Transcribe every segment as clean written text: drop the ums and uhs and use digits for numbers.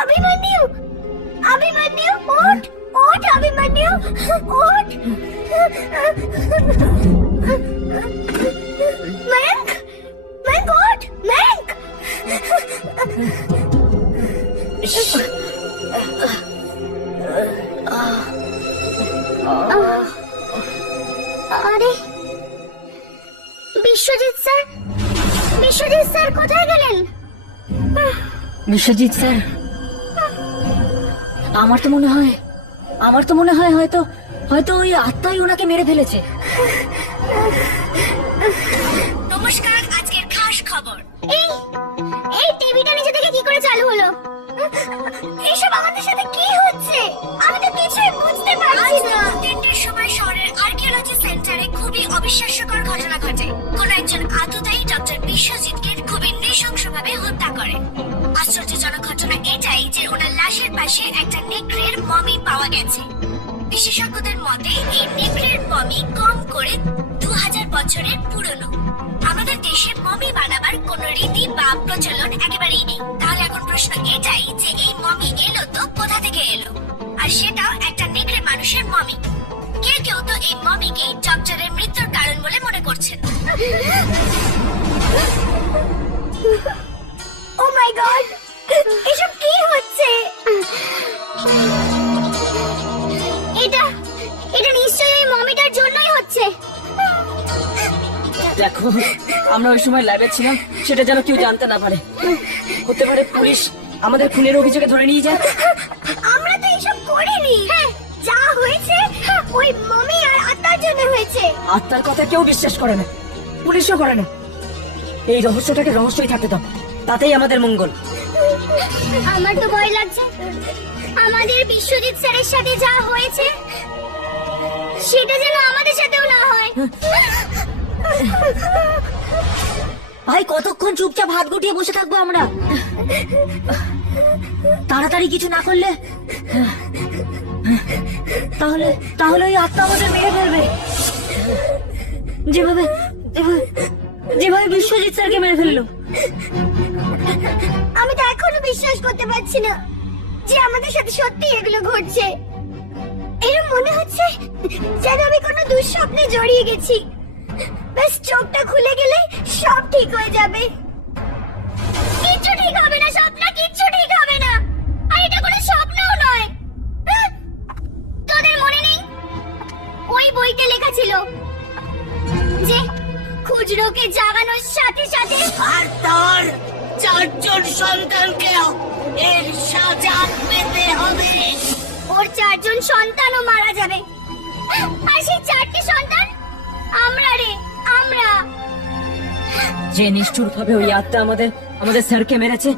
अभिमन्यु, अभिमन्यु, उठ, उठ अभिमन्यु, उठ। मयंक, मयंक उठ, मयंक। আরে বিশ্বজিৎ স্যার, বিশ্বজিৎ স্যার কোথায় গেলেন? বিশ্বজিৎ স্যার, আমার তো মনে হয় হয়তো ওই আত্মাই ওনাকে মেরে ফেলেছে। নমস্কার, আজকের খাস খবর। এই এই টিভিটা নিজে থেকে কি করে চালু হলো? এসব আমাদের সাথে কি হচ্ছে? আমি তো কিছুই বুঝতে পারছি না। 3টের সময় শহরের আর্কিওলজি সেন্টারে খুবই অবিশ্বাস্যকর ঘটনা ঘটে। কোন একজন আততায়ী ডক্টর বিশ্বজিৎকে খুবই নৃশংসভাবে হত্যা করে। আশ্চর্যজনক ঘটনা এটাই যে ওনার লাশের পাশে একটা নেকড়ের মমি পাওয়া গেছে। বিশেষজ্ঞদের মতে এই নেকড়ের মমি কম করে 2000 বছরের পুরনো। আমাদের দেশে মমি বানাবার কোন রীতি বা প্রচলন একেবারেই নেই। তাহলে এখন প্রশ্ন এটাই যে এই মমি এলো তো কোথা থেকে এলো, আর সেটাও একটা নেকড়ে মানুষের মমি। কেউ তো এই মমিকেই ডক্টরের মৃত্যুর কারণ বলে মনে করছেন। ও মাই গড, এসব কি হচ্ছে? এটা নিশ্চয়ই এই মমিটার জন্যই হচ্ছে। দেখো, আমরা ওই সময় ল্যাবে ছিলাম, সেটা যেন কেউ জানতে না পারে। হতে পারে পুলিশ আমাদের খুনের অভিযোগে ধরে নিয়ে যায়। আমরা তো এসব করিনি। যা হয়েছে ওই মমি আর আত্মার জন্য হয়েছে। আত্মার কথা কেউ বিশ্বাস করে না, পুলিশও করে না। এই রহস্যটাকে রহস্যই থাকতে দাও, তাতেই আমাদের মঙ্গল। আমার তো ভয় লাগছে। আমাদের বিশ্বজিৎ স্যারের সাথে যা হয়েছে সেটা যেন আমাদের সাথেও না হয়। ভাই, কতক্ষণ চুপচাপ হাত গুটিয়ে বসে থাকবো আমরা? তাড়াতাড়ি কিছু না করলে তাহলে ওই আত্মা আমাদের মেরে ফেলবে, যেভাবে বিশ্বজিৎ স্যারকে মেরে ফেললো। আমি তো এখনো বিশ্বাস করতে পারছি না যে আমাদের সাথে সত্যি এগুলো ঘটছে। এরকম মনে হচ্ছে যেন আমি কোনো দুঃস্বপ্নে জড়িয়ে গেছি। ব্যাস চোখটা খুলে গেলে সব ঠিক হয়ে যাবে। কিচ্ছু ঠিক হবে না স্বপ্না, কিচ্ছু ঠিক হবে না। আর এটা কোনো স্বপ্নও নয়। তোদের মনে নেই ওই বইতে লেখা ছিল যে খুজরোকে জাগানোর সাথে সাথে আর তার 4জন সন্তানকেও এর সাজা পেতে হবে। ওর 4জন সন্তানও মারা যাবে। আর সেই 4টে সন্তান আমরা রে, আমরা। যে নিষ্ঠুর ভাবে ওই আত্মা আমাদের স্যারকে মেরেছে,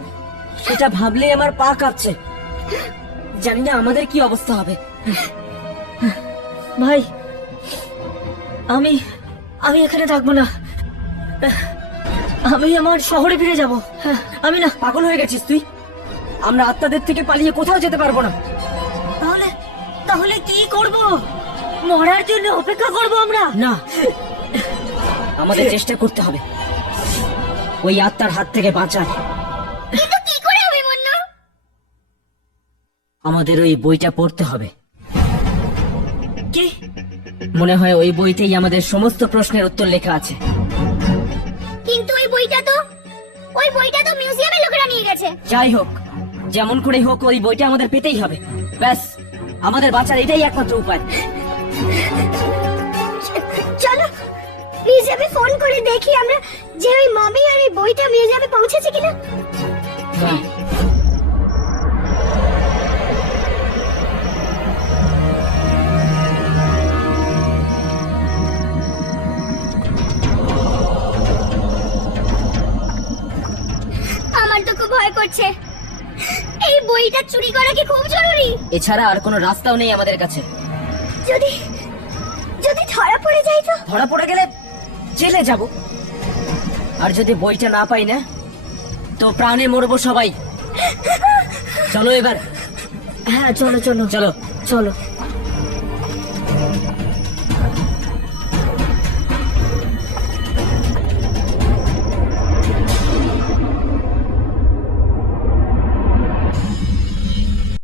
সেটা ভাবলেই আমার পা কাঁপছে। জানি না আমাদের কি অবস্থা হবে। ভাই, আমি এখানে থাকবো না। আমি আমার শহরে ফিরে যাব। আমি না, পাগল হয়ে গেছিস তুই? আমরা আত্মাদের থেকে পালিয়ে কোথাও যেতে পারবো না। তাহলে কি করব? মরার জন্য অপেক্ষা করব আমরা? না, আমাদের চেষ্টা করতে হবে ওই আত্মার হাত থেকে বাঁচার। কিন্তু কি করে হবে মুন্নু? আমাদের ওই বইটা পড়তে হবে। কি? মনে হয় ওই বইতেই আমাদের সমস্ত প্রশ্নের উত্তর লেখা আছে। কিন্তু ওই বইটা তো মিউজিয়ামে লোকেরা নিয়ে গেছে। যাই হোক, যেমন করে হোক ওই বইটা আমাদের পেতেই হবে। ব্যাস, আমাদের বাঁচার এটাই একমাত্র উপায়। চলো মিউজিয়ামে ফোন করে দেখি আমরা যে ওই মমি আর এই বইটা মিউজিয়ামে পৌঁছেছে কিনা। হ্যাঁ। আমার তো খুব ভয় করছে। এই বইটা চুরি করা কি খুব জরুরি? এছাড়া আর কোনো রাস্তাও নেই আমাদের কাছে। যদি ধরা পড়ে যাই তো? ধরা পড়ে গেলে জেলে যাব। আর যদি বইটা না পাই না, তো প্রাণে মরবো সবাই। চলো এবার। হ্যাঁ, চলো চলো চলো চলো।